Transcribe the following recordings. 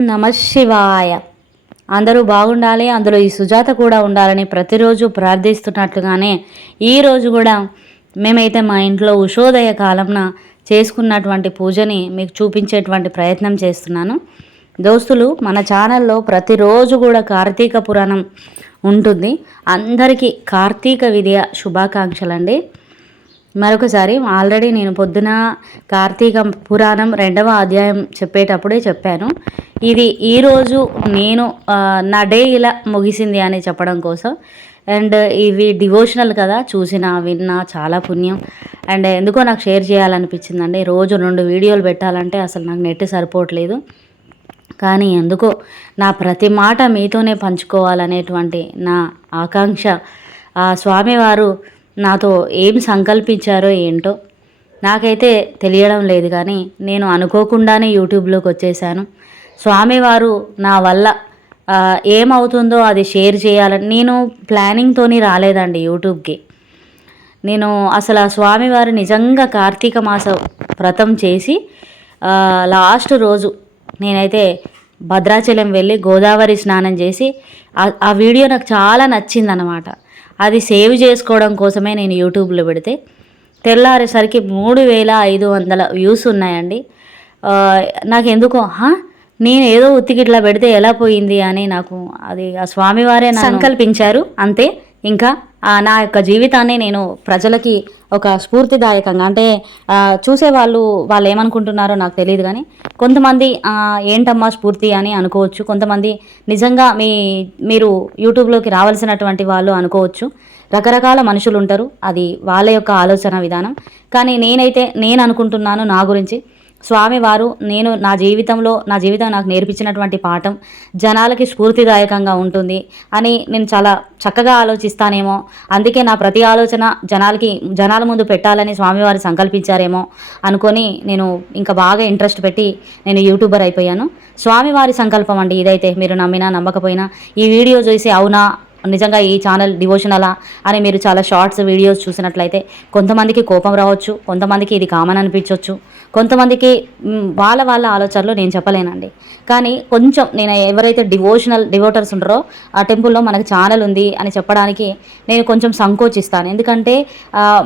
నమశివాయ అందరూ బాగుండాలి అందులో ఈ సుజాత కూడా ఉండాలని ప్రతిరోజు ప్రార్థిస్తున్నట్లుగానే ఈరోజు కూడా మేమైతే మా ఇంట్లో ఉషోదయ కాలంన చేసుకున్నటువంటి పూజని మీకు చూపించేటువంటి ప్రయత్నం చేస్తున్నాను. దోస్తులు మన ఛానల్లో ప్రతిరోజు కూడా కార్తీక పురాణం ఉంటుంది. అందరికీ కార్తీక విద్య శుభాకాంక్షలండి. మరొకసారి ఆల్రెడీ నేను పొద్దున కార్తీక పురాణం రెండవ అధ్యాయం చెప్పేటప్పుడే చెప్పాను. ఇది ఈరోజు నేను నా డే ఇలా ముగిసింది అని చెప్పడం కోసం. అండ్ ఇవి డివోషనల్ కదా చూసిన విన్నా చాలా పుణ్యం. అండ్ ఎందుకో నాకు షేర్ చేయాలనిపించిందండి. రోజు రెండు వీడియోలు పెట్టాలంటే అసలు నాకు నెట్ సరిపోవట్లేదు. కానీ ఎందుకో నా ప్రతి మాట మీతోనే పంచుకోవాలనేటువంటి నా ఆకాంక్ష. ఆ స్వామివారు నాతో ఏం సంకల్పించారో ఏంటో నాకైతే తెలియడం లేదు కానీ నేను అనుకోకుండానే యూట్యూబ్లోకి వచ్చేసాను స్వామివారు నా వల్ల ఏమవుతుందో అది షేర్ చేయాలని నేను ప్లానింగ్తోని రాలేదండి యూట్యూబ్కి. నేను అసలు ఆ స్వామివారు నిజంగా కార్తీక మాస వ్రతం చేసి లాస్ట్ రోజు నేనైతే భద్రాచలం వెళ్ళి గోదావరి స్నానం చేసి ఆ- ఆ వీడియో నాకు చాలా నచ్చిందనమాట అది సేవ్ చేసుకోవడం కోసమే నేను యూట్యూబ్లో పెడితే తెల్లారేసరికి మూడు వేల ఐదు వందల వ్యూస్ ఉన్నాయండి. నాకు ఎందుకో హా? నేను ఏదో ఉత్తికిట్లా పెడితే ఎలా పోయింది? అని నాకు అది ఆ స్వామివారే సంకల్పించారు. అంతే. ఇంకా నా యొక్క జీవితాన్ని నేను ప్రజలకి ఒక స్ఫూర్తిదాయకంగా అంటే చూసేవాళ్ళు వాళ్ళు ఏమనుకుంటున్నారో నాకు తెలియదు కానీ కొంతమంది ఏంటమ్మా స్ఫూర్తి అని అనుకోవచ్చు. కొంతమంది నిజంగా మీ మీరు యూట్యూబ్లోకి రావాల్సినటువంటి వాళ్ళు అనుకోవచ్చు. రకరకాల మనుషులు ఉంటారు అది వాళ్ళ యొక్క ఆలోచన విధానం. కానీ నేనైతే నేను అనుకుంటున్నాను నా గురించి స్వామివారు నేను నా జీవితంలో నా జీవితం నాకు నేర్పించినటువంటి పాఠం జనాలకి స్ఫూర్తిదాయకంగా ఉంటుంది అని నేను చాలా చక్కగా ఆలోచిస్తానేమో. అందుకే నా ప్రతి ఆలోచన జనాలకి జనాల ముందు పెట్టాలని స్వామివారు సంకల్పించారేమో అనుకొని నేను ఇంకా బాగా ఇంట్రెస్ట్ పెట్టి నేను యూట్యూబర్ అయిపోయాను. స్వామివారి సంకల్పం అండి ఇదైతే మీరు నమ్మినా నమ్మకపోయినా ఈ వీడియో చూసి అవునా నిజంగా ఈ ఛానల్ డివోషనలా అని మీరు చాలా షార్ట్స్ వీడియోస్ చూసినట్లయితే కొంతమందికి కోపం రావచ్చు కొంతమందికి ఇది కామన్ అనిపించవచ్చు కొంతమందికి వాళ్ళ వాళ్ళ ఆలోచనలు నేను చెప్పలేనండి. కానీ కొంచెం నేను ఎవరైతే డివోషనల్ డివోటర్స్ ఉంటారో ఆ టెంపుల్లో మనకు ఛానల్ ఉంది అని చెప్పడానికి నేను కొంచెం సంకోచిస్తాను. ఎందుకంటే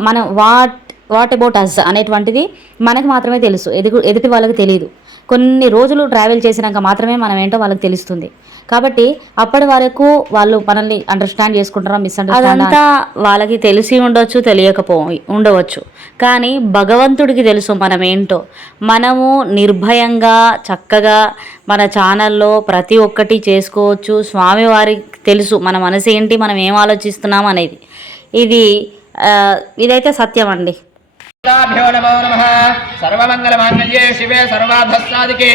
మనం వాట్ వాట్ అబౌట్ అస్ అనేటువంటిది మనకు మాత్రమే తెలుసు. ఎదుగు ఎదుటి వాళ్ళకి తెలియదు కొన్ని రోజులు ట్రావెల్ చేసినాక మాత్రమే మనం ఏంటో వాళ్ళకి తెలుస్తుంది. కాబట్టి అప్పటి వరకు వాళ్ళు మనల్ని అండర్స్టాండ్ చేసుకుంటారా మిస్అండర్స్టాండ్ అదంతా వాళ్ళకి తెలిసి ఉండొచ్చు తెలియకపో ఉండవచ్చు. కానీ భగవంతుడికి తెలుసు మనం ఏంటో. మనము నిర్భయంగా చక్కగా మన ఛానల్లో ప్రతి ఒక్కటి చేసుకోవచ్చు. స్వామివారికి తెలుసు మన మనసు ఏంటి మనం ఏం ఆలోచిస్తున్నాం అనేది. ఇది ఇదైతే సత్యం అండి. భ్యో నమో నమ. సర్వమంగళమాంగళ్యే శివే సర్వాధస్సాదికే.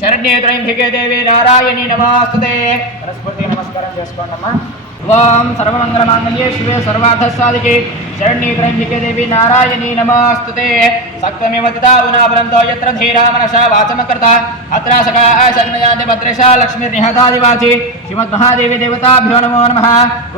శరణ్యే త్రయంబికే దేవి నారాయణి నమాస్తుతే. సరస్వతి నమస్కారం చేసుకోండి అమ్మా ఓం సర్వమంగళమాంగళ్యే శివే సర్వాధస్సాదికే. शरणी शरण्यीकरञ्जिके देवी नारायणी नमस्तु ते सक्तमेव तितावुनापरन्तो यत्र धीरा मनसा वाचम वाचमकृता अत्र सकाशग्नयाति भद्रेशा लक्ष्मीर्निहतादिवाचि श्रीमद्महादेवी देवताभ्यो नमो नमः।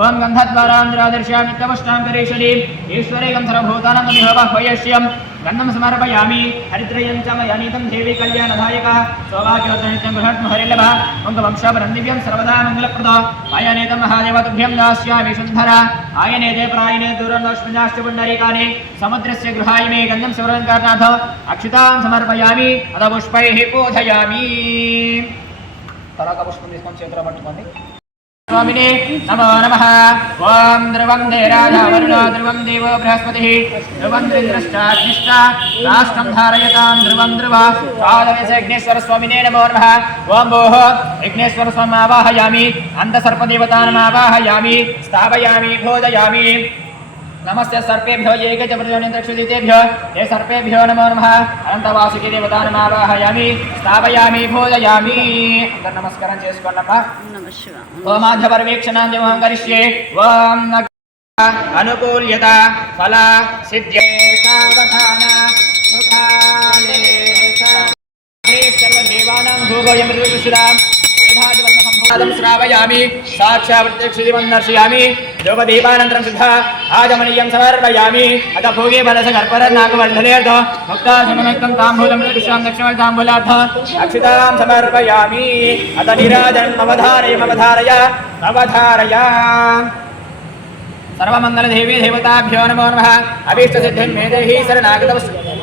ॐ गन्धद्वारान्ध्रादर्श्यामि तवष्टां करीषणीम् ईश्वरे गन्धरभूतानन्दमिह बाह्यश्यम् गन्धं समर्पयामि। हरित्रयं च मयनीतं देवी कल्याणदायकः। सौभाग्यवर्धनित्यं बृहत्म हरिलभः वंशवंशाभरन्दिव्यं सर्वदा मङ्गलप्रदो। आयनेतं महादेवतुभ्यं दास्यामि सुन्दर। आयनेते प्रायणे दूरं लक्ष्मी దూరం లక్ష్మీనాశ్చ పుండరీకాని సముద్రస్య గృహాయ మే గంధం శివరంకర్నాథ అక్షితాం సమర్పయామి అద పుష్పైః పూజయామి తర్వాత పుష్పం తీసుకొని చేతిలో పట్టుకోండి. స్వామిని నమో నమ. ఓం ధ్రువం ధీరాజ వరుణ ధ్రువం దేవో బృహస్పతి. ధ్రువం ధ్రుంద్రశ్చాగ్నిష్ట రాష్ట్రం ధారయతాం ధ్రువం ధ్రువ. పాదవేశ విఘ్నేశ్వర స్వామినే నమో నమ. ఓం భోః. విఘ్నేశ్వర స్వామి ఆవాహయామి అంతసర్పదేవతానమావాహయామి స్థాపయామి భోజయామి నమస్తే సర్పేభ్యో ఏకచప్రజోనింద్రక్షుదితేభ్యో ఏ సర్పేభ్యో నమో నమః అనంతవాసుకి దేవతానమావాహయామి స్థాపయామి భోజయామి అందరు నమస్కారం చేసుకోండమ్మా ఓమాధపరవీక్షణాం దేవహం కరిష్యే ఓం అనుకూల్యత ఫల సిద్ధ్యే సావధాన సుఖాలే సర్వదేవానాం భూగోయం ఋతుషురాం पादम श्रावयामि साक्षाप्रत्यक्षिमन्दर्शयामि योगदीपानन्तरं सिद्धा आजमनीयं समर्पयामि। अतः भोगे फलस कर्परनागवर्धनेऽर्थ भक्तासमनक्तं ताम्बूलं दक्षिणं दक्षिणताम्बूलार्थ अक्षितां समर्पयामि। अथ निराजन्मवधारयमवधारय अवधारय सर्वमङ्गलदेवी देवताभ्यो नमो नमः। अभीष्टसिद्धिं मे देहि शरणागतवस्तु।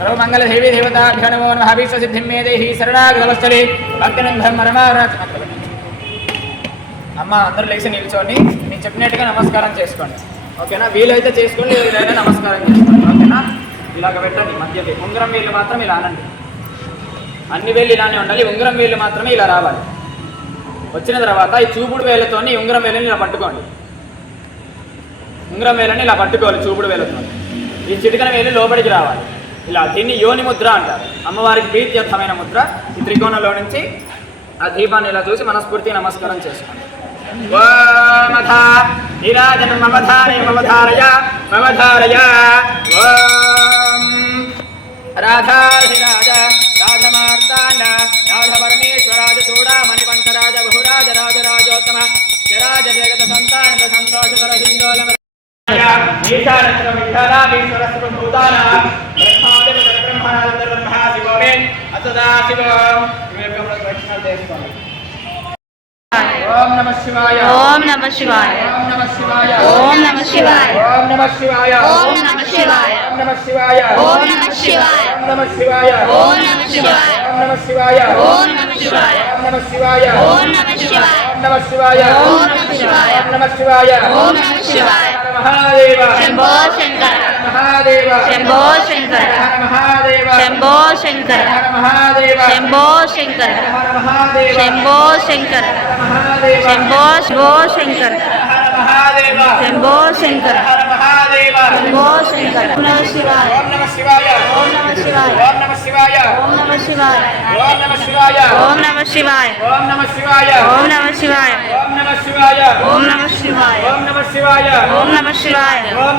సర్వమంగళ దేహి శరణాగతవస్తు సర్వమంగళదేవీ దేవతాభ్యో నమో నమః అభీష్టసిద్ధిం మే దేహి శరణాగతవస్తలి భక్తినందం అమ్మ అందరూ లేచి నిల్చోండి. నేను చెప్పినట్టుగా నమస్కారం చేసుకోండి. ఓకేనా? వీలైతే చేసుకోండి వీలైతే నమస్కారం చేసుకోండి. ఓకేనా? ఇలాగ పెట్టండి మధ్యకి. ఉంగరం వీళ్ళు మాత్రం ఇలా అనండి అన్ని వేళ్ళు ఇలానే ఉండాలి. ఉంగరం వేళ్ళు మాత్రమే ఇలా రావాలి. వచ్చిన తర్వాత ఈ చూపుడు వేలతో ఈ ఉంగరం వేలని ఇలా పట్టుకోండి. ఉంగరం వేలని ఇలా పట్టుకోవాలి చూపుడు వేలతో ఈ చిటికన వేలు లోపలికి రావాలి. ఇలా దీన్ని యోని ముద్ర అంటారు అమ్మవారికి ప్రీత్యర్థమైన ముద్ర ఈ త్రికోణంలో నుంచి ఆ దీపాన్ని ఇలా చూసి మనస్ఫూర్తి నమస్కారం చేసుకోండి ఓమథ నిరాజనం అవధారయ అవధారయ రాధాధిరాజ రాధమార్తాండ రాధ పరమేశ్వరాజ చూడామణి పంచరాజ బహురాజ రాజ రాజోత్తమ జరాజ జగత సంతాన సంతోషకర హిందోళన ఓం నమ శివాయ ఓం నమ శివాయ ఓం నమ శివాయ ఓం నమ శివాయ ఓం నమ శివాయ ఓం నమ శివాయ ఓం నమ శివాయ ఓం నమ శివాయ ఓం నమ శివాయ ఓం నమ శివాయ ఓం నమ శివాయ ఓం నమ శివాయ ఓం నమ శివాయ ఓం నమ శివాయ ఓం నమ శివాయ ఓం నమ శివాయ ఓం నమ శివాయ ఓం నమ శివాయ మహాదేవ శంభో శంకర మహాదేవ శంభో శంకర మహాదేవ శంభో శంకర హర మహాదేవ శంభో శంకర హర మహాదేవ శంభో శంకర హర మహాదేవ శంభో శంభో శంకర హర మహాదేవ శంభో శంకర హర మహాదేవ శంభో శంకర ఓం నమ శివాయ ఓం నమ శివాయ ఓం నమ శివాయ ఓం నమ శివాయ ఓం నమ శివాయ ఓం నమ శివాయ ఓం నమ శివాయ ఓం నమ శివాయ ఓం నమ శివాయ ఓం నమ శివాయ ఓం